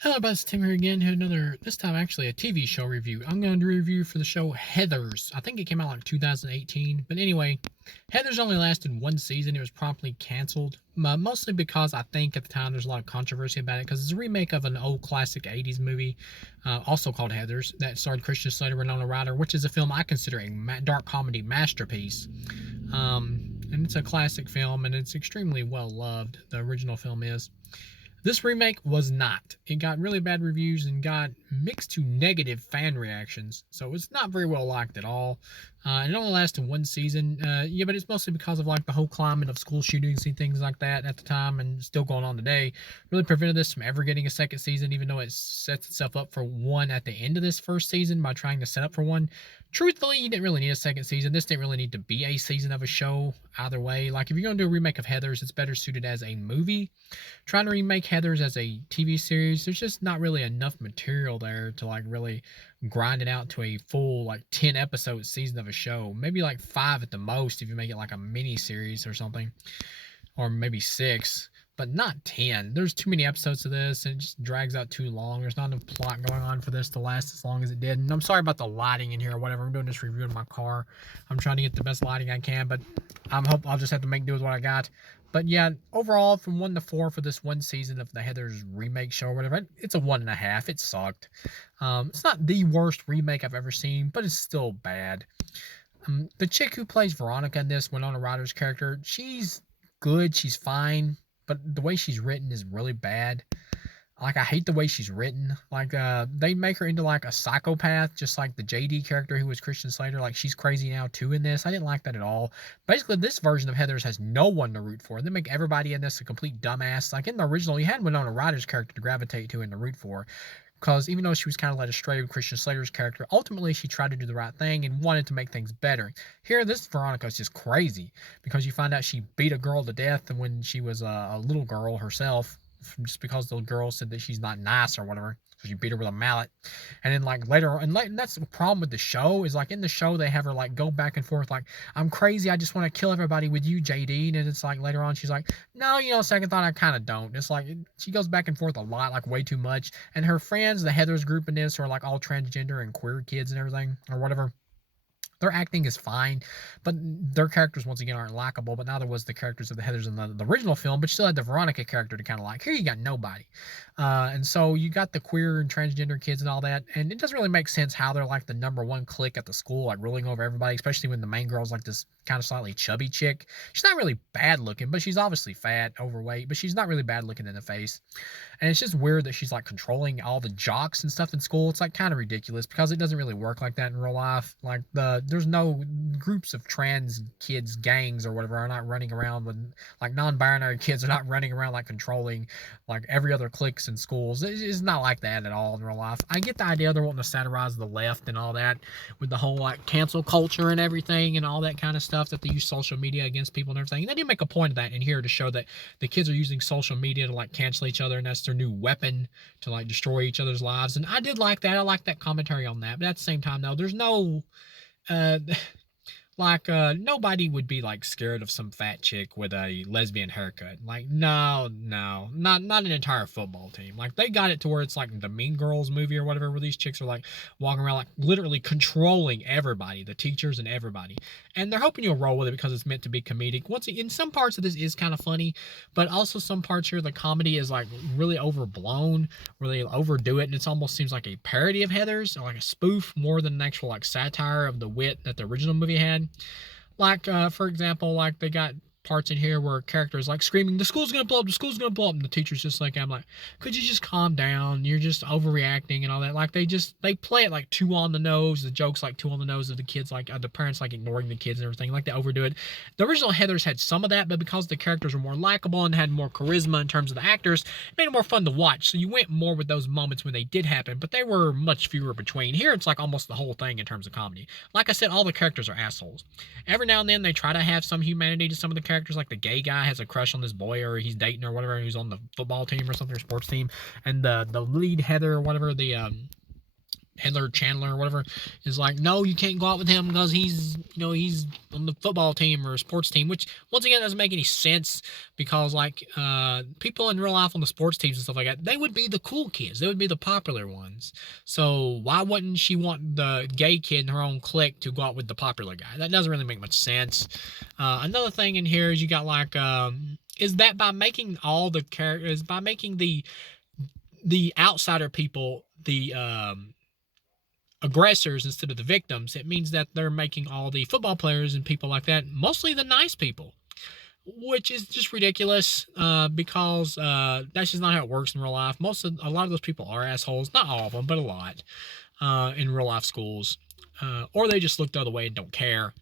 Hello, everybody, it's Tim here again. Here another, this time actually a TV show review. I'm going to do a review for the show Heathers. I think it came out like 2018. But anyway, Heathers only lasted one season. It was promptly canceled. Mostly because I think at the time there's a lot of controversy about it because it's a remake of an old classic 80s movie, also called Heathers, that starred Christian Slater, Winona Ryder, which is a film I consider a dark comedy masterpiece. And it's a classic film and it's extremely well loved. The original film is. This remake was not. It got really bad reviews and got mixed to negative fan reactions, so it's not very well liked at all. It only lasted one season. Yeah, but it's mostly because of like the whole climate of school shootings and things like that at the time, and still going on today. Really prevented this from ever getting a second season, even though it sets itself up for one at the end of this first season by trying to set up for one. Truthfully, you didn't really need a second season. This didn't really need to be a season of a show either way. Like if you're going to do a remake of Heathers, it's better suited as a movie. Trying to remake Heathers as a TV series, there's just not really enough material there to like really grind it out to a full like 10 episode season of a show. Maybe like 5 at the most if you make it like a mini series or something, or maybe 6, but not 10. There's too many episodes of this and it just drags out too long. There's not enough plot going on for this to last as long as it did. And I'm sorry about the lighting in here or whatever. I'm doing this review in my car. I'm trying to get the best lighting I can, but I'll just have to make do with what I got. But yeah, overall, from 1 to 4 for this one season of the Heathers remake show or whatever, it's a 1.5. It sucked. It's not the worst remake I've ever seen, but it's still bad. The chick who plays Veronica in this, Winona Ryder's character, she's good. She's fine, but the way she's written is really bad. Like I hate the way she's written. Like they make her into like a psychopath, just like the JD character who was Christian Slater. Like she's crazy now too in this. I didn't like that at all. Basically, this version of Heathers has no one to root for. They make everybody in this a complete dumbass. Like in the original, you had Winona Ryder's character to gravitate to and to root for. Because even though she was kind of led astray with Christian Slater's character, ultimately she tried to do the right thing and wanted to make things better. Here, this Veronica is just crazy because you find out she beat a girl to death when she was a little girl herself, just because the girl said that she's not nice or whatever. So she beat her with a mallet. And then like later, and that's the problem with the show is like in the show they have her like go back and forth like I'm crazy, I just want to kill everybody with you, JD. And it's like later on she's like, no, second thought, I kind of don't. It's like she goes back and forth a lot, like way too much. And her friends, the Heathers group in this, are like all transgender and queer kids and everything or whatever. Their acting is fine, but their characters once again aren't likable. But neither was the characters of the Heathers in the original film. But you still had the Veronica character to kind of like. Here you got nobody, and so you got the queer and transgender kids and all that. And it doesn't really make sense how they're like the number one clique at the school, like ruling over everybody. Especially when the main girl's like this kind of slightly chubby chick. She's not really bad looking, but she's obviously fat, overweight. But she's not really bad looking in the face. And it's just weird that she's like controlling all the jocks and stuff in school. It's like kind of ridiculous because it doesn't really work like that in real life. Like there's no groups of trans kids, gangs or whatever are not running around with like non-binary kids are not running around like controlling like every other cliques in schools. It's not like that at all in real life. I get the idea they're wanting to satirize the left and all that with the whole like cancel culture and everything and all that kind of stuff that they use social media against people and everything. And they do make a point of that in here to show that the kids are using social media to like cancel each other and that's their new weapon to like destroy each other's lives. And I did like that. I like that commentary on that. But at the same time, though, there's no uh like nobody would be like scared of some fat chick with a lesbian haircut. Like no, not an entire football team. Like they got it to where it's like the Mean Girls movie or whatever, where these chicks are like walking around like literally controlling everybody, the teachers and everybody. And they're hoping you'll roll with it because it's meant to be comedic. Once in some parts of this is kind of funny, but also some parts here the comedy is like really overblown, really overdo it, and it almost seems like a parody of Heathers or like a spoof more than an actual like satire of the wit that the original movie had. Like, for example, like they got parts in here where characters like screaming, "The school's gonna blow up! The school's gonna blow up!" And the teacher's just like, "I'm like, could you just calm down? You're just overreacting and all that." Like they play it like too on the nose. The jokes like too on the nose of the kids, like the parents like ignoring the kids and everything. Like they overdo it. The original Heathers had some of that, but because the characters were more likable and had more charisma in terms of the actors, it made it more fun to watch. So you went more with those moments when they did happen, but they were much fewer between. Here it's like almost the whole thing in terms of comedy. Like I said, all the characters are assholes. Every now and then they try to have some humanity to some of the characters, like the gay guy has a crush on this boy or he's dating or whatever, who's on the football team or something, or sports team. And the lead Heather or whatever, Heather Chandler or whatever is like, no, you can't go out with him because he's on the football team or sports team, which once again doesn't make any sense because like people in real life on the sports teams and stuff like that, they would be the cool kids, they would be the popular ones. So why wouldn't she want the gay kid in her own clique to go out with the popular guy? That doesn't really make much sense. Another thing in here is you got like is that by making all the characters, by making the outsider people the aggressors instead of the victims, it means that they're making all the football players and people like that mostly the nice people, which is just ridiculous because that's just not how it works in real life. A lot of those people are assholes, not all of them, but a lot in real life schools, or they just look the other way and don't care.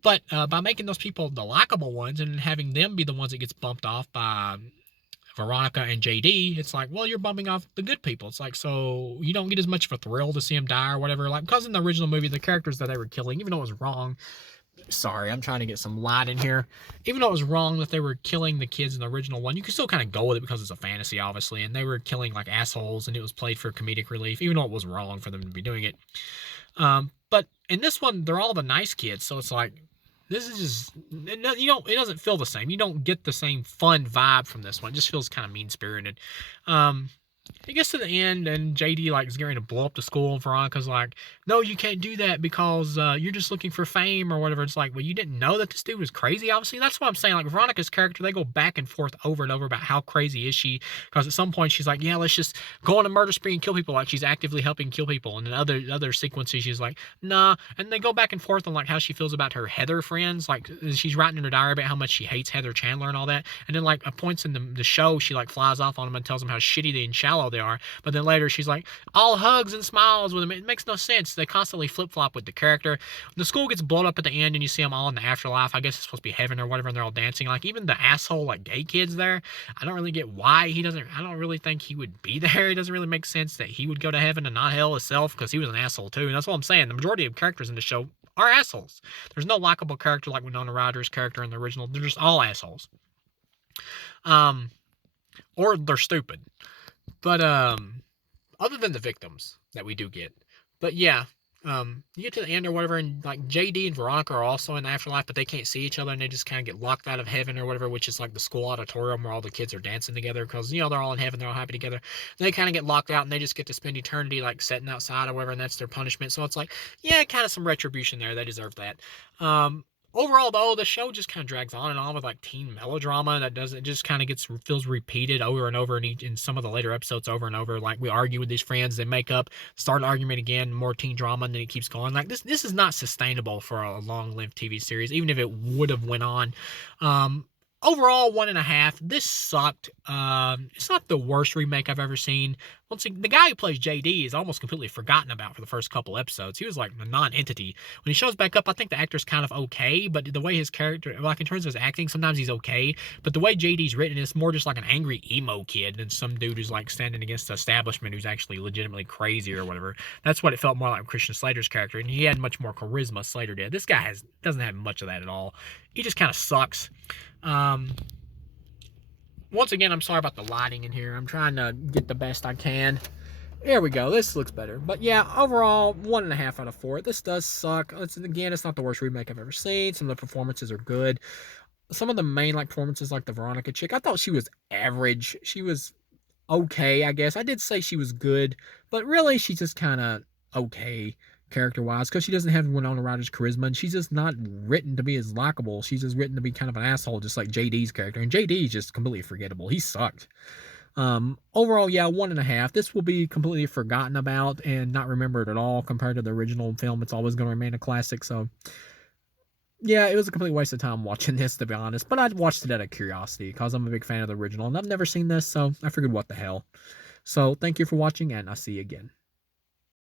But by making those people the likable ones and having them be the ones that gets bumped off by Veronica and JD, it's like, well, you're bumping off the good people. It's like, so you don't get as much of a thrill to see them die or whatever. Like, because in the original movie, the characters that they were killing, even though it was wrong, sorry, I'm trying to get some light in here. Even though it was wrong that they were killing the kids in the original one, you could still kind of go with it because it's a fantasy, obviously, and they were killing like assholes, and it was played for comedic relief, even though it was wrong for them to be doing it. But in this one, they're all the nice kids, so it's like, this is just, it doesn't feel the same. You don't get the same fun vibe from this one. It just feels kind of mean-spirited. It gets to the end, and JD like is getting to blow up the school, and Veronica's like, no, you can't do that because you're just looking for fame or whatever. It's like, well, you didn't know that this dude was crazy, obviously. That's what I'm saying. Like, Veronica's character, they go back and forth over and over about how crazy is she, because at some point she's like, yeah, let's just go on a murder spree and kill people, like she's actively helping kill people, and in other sequences she's like, nah. And they go back and forth on like how she feels about her Heather friends, like she's writing in her diary about how much she hates Heather Chandler and all that, and then like at points in the show she like flies off on them and tells them how shitty and shallow they are, but then later she's like all hugs and smiles with them. It makes no sense. They constantly flip-flop with the character. The school gets blown up at the end and you see them all in the afterlife. I guess it's supposed to be heaven or whatever, and they're all dancing. Like, even the asshole like gay kids there, I don't really get why he doesn't, I don't really think he would be there. It doesn't really make sense that he would go to heaven and not hell itself, because he was an asshole too. And that's what I'm saying. The majority of characters in the show are assholes. There's no likable character like Winona Ryder's character in the original. They're just all assholes. Or they're stupid. But other than the victims that we do get. But yeah, you get to the end or whatever, and like JD and Veronica are also in the afterlife, but they can't see each other, and they just kind of get locked out of heaven or whatever, which is like the school auditorium where all the kids are dancing together, because they're all in heaven, they're all happy together. And they kind of get locked out, and they just get to spend eternity like sitting outside or whatever, and that's their punishment. So it's like, yeah, kind of some retribution there. They deserve that. Overall, though, the show just kind of drags on and on with like teen melodrama that doesn't, just kind of feels repeated over and over in some of the later episodes over and over. Like, we argue with these friends, they make up, start an argument again, more teen drama, and then it keeps going. Like, this is not sustainable for a long-lived TV series, even if it would have went on. Overall, 1.5. This sucked. It's not the worst remake I've ever seen. Once again, the guy who plays JD is almost completely forgotten about for the first couple episodes. He was like a non-entity. When he shows back up, I think the actor's kind of okay, but the way his character, like in terms of his acting, sometimes he's okay. But the way JD's written, it's more just like an angry emo kid than some dude who's like standing against the establishment who's actually legitimately crazy or whatever. That's what it felt more like Christian Slater's character, and he had much more charisma. Slater did. This guy doesn't have much of that at all. He just kind of sucks. Once again, I'm sorry about the lighting in here. I'm trying to get the best I can. There we go. This looks better. But yeah, overall, 1.5 out of 4. This does suck. It's not the worst remake I've ever seen. Some of the performances are good. Some of the main performances, like the Veronica chick, I thought she was average. She was okay, I guess. I did say she was good, but really she's just kind of okay character-wise, because she doesn't have Winona Ryder's charisma, and she's just not written to be as likable. She's just written to be kind of an asshole, just like JD's character, and JD is just completely forgettable. He sucked. Overall, yeah, 1.5. This will be completely forgotten about and not remembered at all compared to the original film. It's always going to remain a classic, so yeah, it was a complete waste of time watching this, to be honest, but I watched it out of curiosity because I'm a big fan of the original, and I've never seen this, so I figured, what the hell. So, thank you for watching, and I'll see you again.